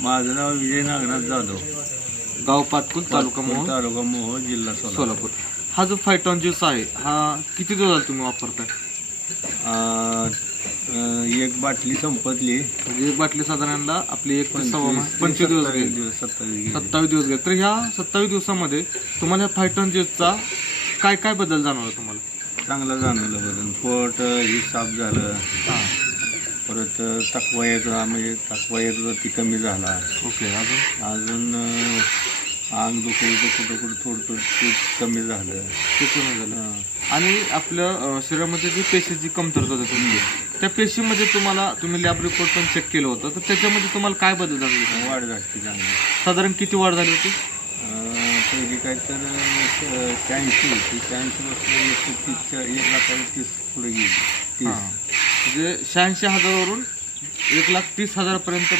माझं नाव विजय नागनाथ जाधव. गाव पातकुल तालुका मोहोळ? तालुका मोहोळ जिल्हा सोलापूर. सोलापूर. हा जो फायटॉन ज्यूस आहे हा किती दिवस झाला तुम्ही वापरताय? अं, एक बाटली संपतली. म्हणजे एक बाटली साधारणतः आपली एक सव्वा पंचवीस दिवस गेले. दिवस सत्तावीस गेले. सत्तावीस दिवस गेले. तर ह्या सत्तावीस दिवसामध्ये तुम्हाला ह्या फायटॉन ज्यूसचा काय काय बदल जाणवला तुम्हाला? चांगलं जाणवलं बदल. पोट अं, ही साफ झालं. परत अं, तकवा याचा म्हणजे तकवा येत होता ती कमी झाला. ओके अजून? अजून अं, अंग दुखायचं कुठं कुठं थोडं थोडं ते कमी झालं. ते कमी झालं. अं, आणि आपल्या अं, शरीरामध्ये जी पेशीची कमतरता होती तुमची त्या पेशीमध्ये तुम्हाला तुम्ही लॅब रिपोर्ट पण चेक केलं होतं तर त्याच्यामध्ये तुम्हाला काय बदल जाणवले वाढ झाली चांगली. साधारण किती वाढ झाली होती? अं, पहिली काय तर शहाऐंशी होती. शहाऐंशी पासून एकशे तीसच्या एक लाखाला तीस पुढे गेली. तीस. हां. म्हणजे शहाऐंशी हजारावरून एक लाख तीस हजारापर्यंत